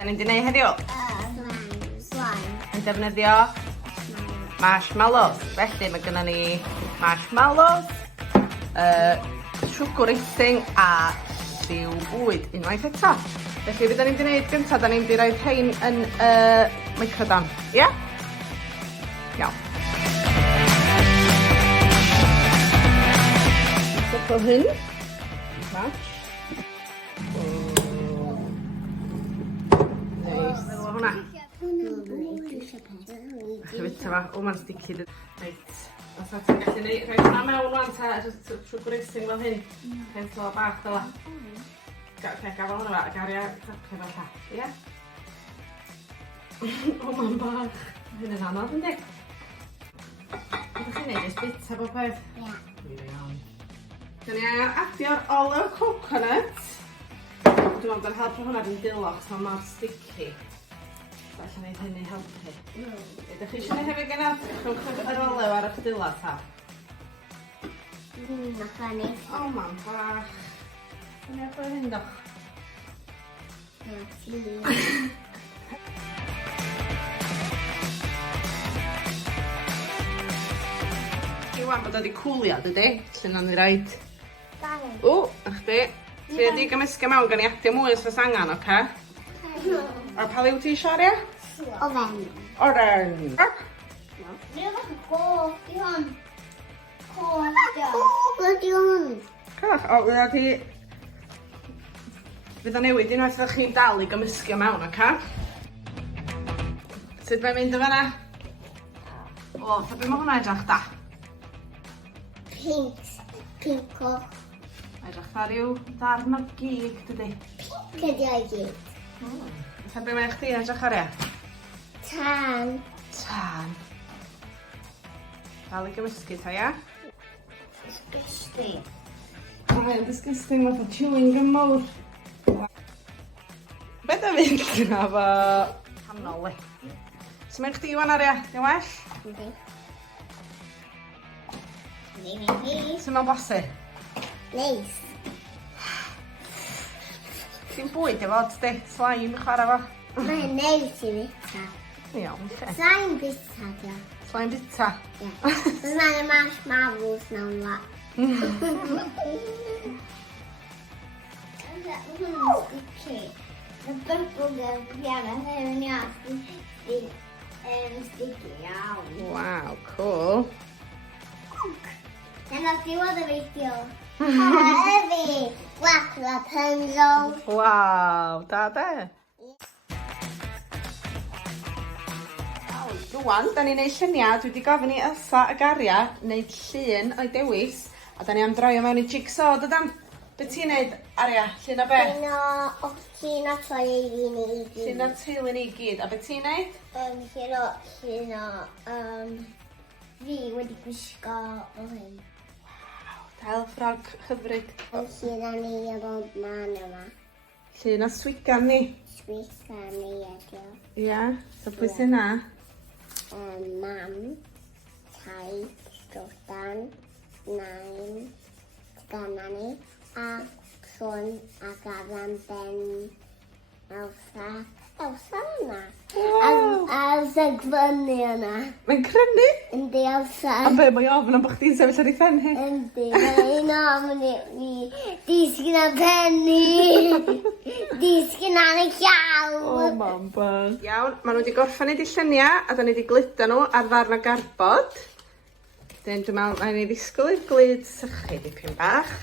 Da ni'n di neud heddiw Swan. yn defnyddio marshmallows. Felly mae gennym ni marshmallows, siwgr eithing a lliw bwyd unwaith eto. Felly beth da ni'n di neud gyntaf, da ni'n di rhoi rhain yn microdon. Ie? Iawn. Sop o hyn. Neis. Meddwl o hwnna. Fita fa. O, ma'n sticky. Reit. Os na ti'n gallu neud rhaid hwnna mewn wan ta, just siwgr eithing fel hyn. Pencil o bach fel la. Gafel hwnna fa, a gario tapio fel la. Ie? O, ma'n bach. Hyn yn anodd, ynddi? Ydych chi'n neud jyst bita bob peth? Ie. Da ni angen adio'r olew coconut. Dwi'n meddwl bod helpu hwnna dwi'n dilog, so mor sticky. So allan neud hynny helpu. Ydych chi eisiau neud hefyd genna rhwch yr olew ar eich dila ta? O, ma'n bach. Dwi'n meddwl bod hyn doch. Iwan bod o wedi cwlio, dydy? Lle na'n ni roed... O, na chdi. Ti wedi gymysgu mewn gan i adio mwy os oes angen, oce? O'r pa liw ti isio ario? Ofen. Oren. Dwi'n bach yn cof, di hwn. Cof, di hwn. Cach, o, fydda ti... Fydd o newid unwaith fydda chi'n dal i gymysgu mewn, oce? Sut mae'n mynd o fanna? O, ta be mae hwnna edrych da? Pink. Pink o. Edrych da ryw darn o gig, dydy? Pink ydi o'i gyd. Ta be mae'n chdi edrych ario? Tan. Tan. Dal i gymysgu ta, ia? Disgusting. O, mae'n disgusting, fatha chewing gum mawr. Be da fynd gyda fo hanol le? So mae'n chdi Iwan ario, di'n well? Yndi. So mae'n bosu? Neis. Ti'n bwyd efo, tydi? Slime chwarae fo? Mae'n neis i fita. Iawn, lle? Slime bita, dio. Slime bita? Ie. Does mae'n marshmallows mewn la. Sticky. The bubblegum piano yn iawn. Sticky iawn. Wow, cool. Dyna diwedd y fideo. Hefyd, Black Rapunzel. Wow, da de. Rwan, da ni'n neud lluniau. Dwi wedi gofyn i Elsa y Garia wneud llun o'i dewis. A da ni am droi o mewn i jigsaw, dydan? Be ti'n neud, Aria? Llun o be? Llun o toilet ni i gyd. Llun o teulu ni i gyd. A be ti'n neud? Llun o fi wedi gwisgo o hyn. Del ffrog hyfryd. Llun o ni o bob man yma. Llun o swigan ni. Swisga ni edio. Ia, so pwy sy'n na? Mam, taid, stwdan, nain, gana ni, a swn a gafan ben Elsa. Elsa yna. A Elsa gfynnu yna. Mae'n crynu? Yndi Elsa. A be, mae'n ofn am bod chdi'n sefyll ar ei phen hi? Yndi, mae'n ofn i fi. Disgyn a penni. Disgyn ar y llaw. O, mam bach. Iawn, maen nhw wedi gorffen neud i lluniau a da ni wedi gludo nhw ar ddarn o garbod. Dyn, dwi'n meddwl, rhaid ni ddisgwyl i'r glud sychu dipyn bach.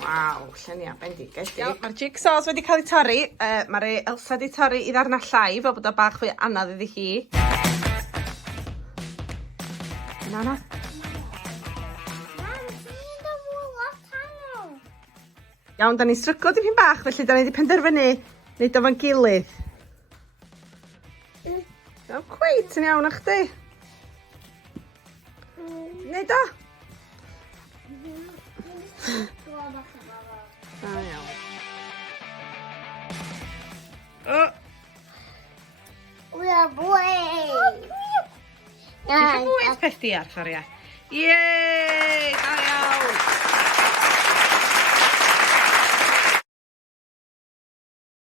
Waw, lluniau bendigedig. Mae'r jigsaws wedi cael ei torri. Mae'r Elsa wedi torri i ddarna llai, fel bod o bach fwy anodd iddi hi. Na, na. Iawn, da ni'n stryglo dipyn bach, felly da ni wedi penderfynu wneud o fo'n gilydd. Iawn, cweit yn iawn o chdi. Wneud o? Da iawn. Wy'a bwyd! Ti'n bwyd peth di ar, Soria? Yeee! Da